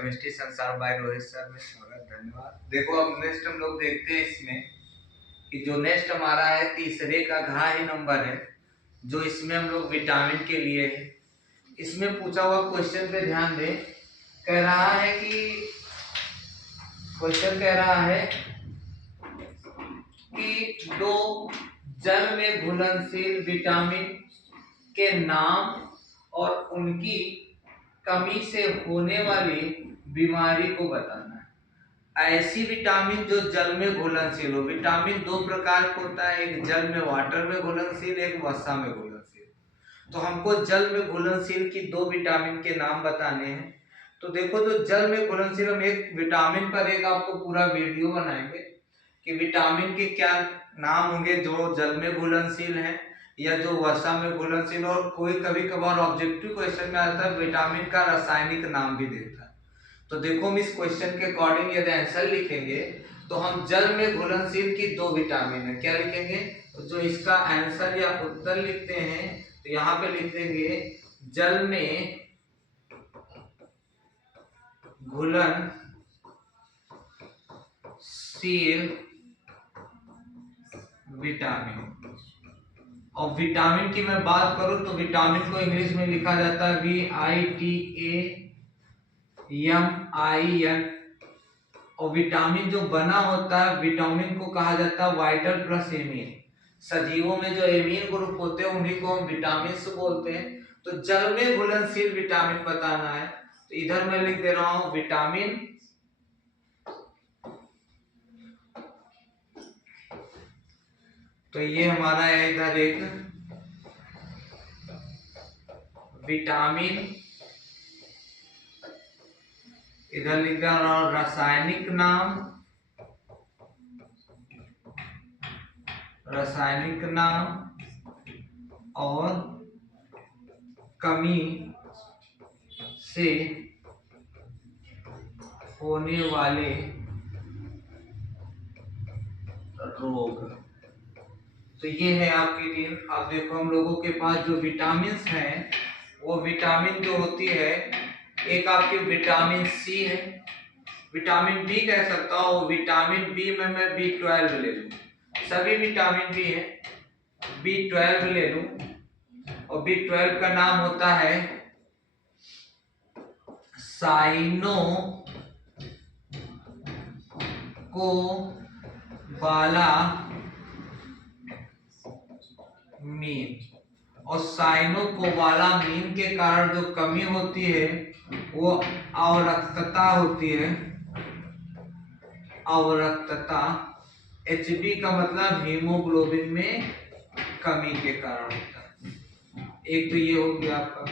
Chemistry संसार bye Rohit sir में स्वागत, धन्यवाद। देखो अब नेक्स्ट हम लोग देखते हैं इसमें कि जो नेक्स्ट हमारा है तीसरे का घा ही नंबर है, जो इसमें हम लोग विटामिन के लिए है। इसमें पूछा हुआ क्वेश्चन पे ध्यान दें। कह रहा है कि क्वेश्चन कह रहा है कि दो जल में घुलनशील विटामिन के नाम और उनकी कमी से होने वाली बीमारी को बताना है। ऐसी विटामिन जो जल में घुलनशील हो। विटामिन दो प्रकार का होता है, एक जल में वाटर में घुलनशील, एक वसा में घुलनशील। तो हमको जल में घुलनशील की दो विटामिन के नाम बताने हैं। तो देखो, तो जल में घुलनशील हम एक विटामिन पर एक आपको पूरा वीडियो बनाएंगे कि विटामिन के क्या नाम होंगे जो जल में घुलनशील हैं या जो वसा में घुलनशील। और कोई कभी कभार ऑब्जेक्टिव क्वेश्चन में आता है विटामिन का रासायनिक नाम भी देता है। तो देखो, हम इस क्वेश्चन के अकॉर्डिंग यदि आंसर लिखेंगे तो हम जल में घुलनशील की दो विटामिन है क्या लिखेंगे, तो जो इसका आंसर या उत्तर लिखते हैं तो यहाँ पे लिख देंगे जल में घुलनशील विटामिन। और विटामिन की मैं बात करूं तो विटामिन को इंग्लिश में लिखा जाता है VITAMIN। और विटामिन जो बना होता है, विटामिन को कहा जाता है वाइटल प्लस एमीन। सजीवों में जो एमीन ग्रुप होते हैं उन्हीं को हम विटामिन बोलते हैं। तो जल में घुलनशील विटामिन बताना है तो इधर मैं लिख दे रहा हूं विटामिन। तो ये हमारा है इधर एक विटामिन, इधर लिख रहा हूं रासायनिक नाम और कमी से होने वाले रोग। तो ये है आपके लिए। अब देखो, हम लोगों के पास जो विटामिन हैं वो विटामिन जो होती है, एक आपकी विटामिन सी है, विटामिन बी कह सकता हूँ। विटामिन बी में मैं B12 ले लूँ, सभी विटामिन बी है, B12 ले लूँ। और B12 का नाम होता है साइनो को बाला मीन। और साइनोकोबालामीन के कारण जो कमी होती है वो अवरक्तता होती है। अवरक्तता, HB का मतलब हीमोग्लोबिन में कमी के कारण होता है। एक तो ये हो गया आपका।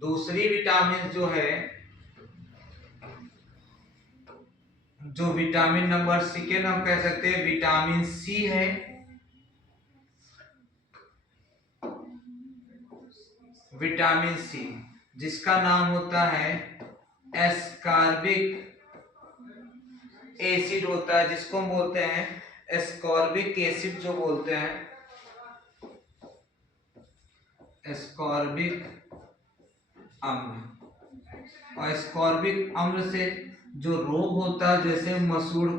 दूसरी विटामिन जो है, जो विटामिन नंबर सेकेंड हम कह सकते हैं विटामिन सी है। विटामिन सी जिसका नाम होता है एस्कॉर्बिक एसिड होता है, जिसको हम बोलते हैं एस्कॉर्बिक एसिड, जो बोलते हैं एस्कॉर्बिक अम्ल। और एस्कॉर्बिक अम्ल से जो रोग होता है, जैसे मसूड़,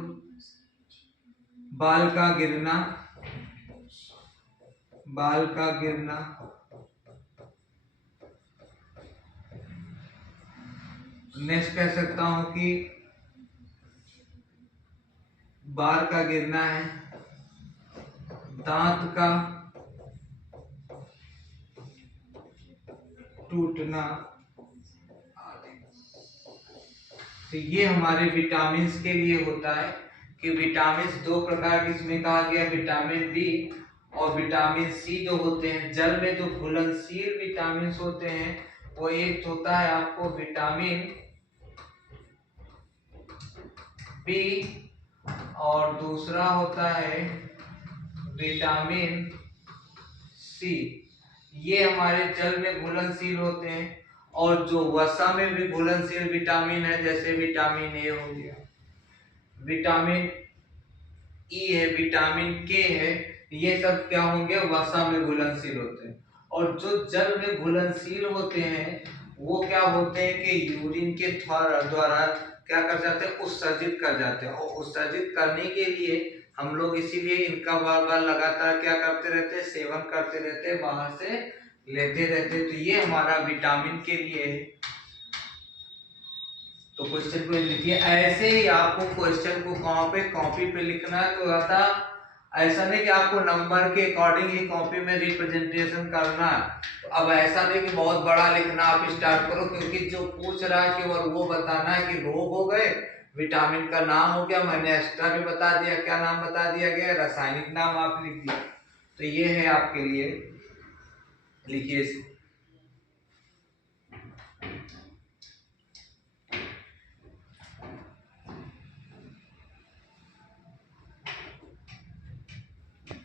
बाल का गिरना, नेक्स्ट कह सकता हूं कि बाल का गिरना है, दांत का टूटना आदि। तो ये हमारे विटामिन के लिए होता है कि विटामिन दो प्रकार के इसमें कहा गया, विटामिन बी और विटामिन सी जो होते हैं। जल में जो घुलनशील विटामिन होते हैं वो एक होता है आपको विटामिन बी और दूसरा होता है विटामिन सी। ये हमारे जल में घुलनशील होते हैं। और जो वसा में भी घुलनशील विटामिन है, जैसे विटामिन ए हो गया, विटामिन ई है, विटामिन के है, ये सब क्या होंगे, वसा में घुलनशील होते हैं। और जो जल में घुलनशील होते हैं वो क्या होते हैं कि यूरिन के द्वारा क्या कर जाते हैं, उत्सर्जित कर जाते हैं। और उत्सर्जित करने के लिए हम लोग इसीलिए इनका बार बार लगातार क्या करते रहते हैं, सेवन करते रहते हैं, बाहर से लेते रहते हैं। तो ये हमारा विटामिन के लिए है। तो क्वेश्चन को लिखिए। ऐसे ही आपको क्वेश्चन को कहाँ पे, कॉपी पे लिखना है। तो आता ऐसा नहीं कि आपको नंबर के अकॉर्डिंग ही कॉपी में रिप्रेजेंटेशन करना है। तो अब ऐसा नहीं कि बहुत बड़ा लिखना आप स्टार्ट करो, क्योंकि जो पूछ रहा है केवल वो बताना है कि रोग हो गए, विटामिन का नाम हो गया, मैंने एक्स्ट्रा भी बता दिया, क्या नाम बता दिया गया, रासायनिक नाम आप लिख दिया। तो ये है आपके लिए, लिखिए।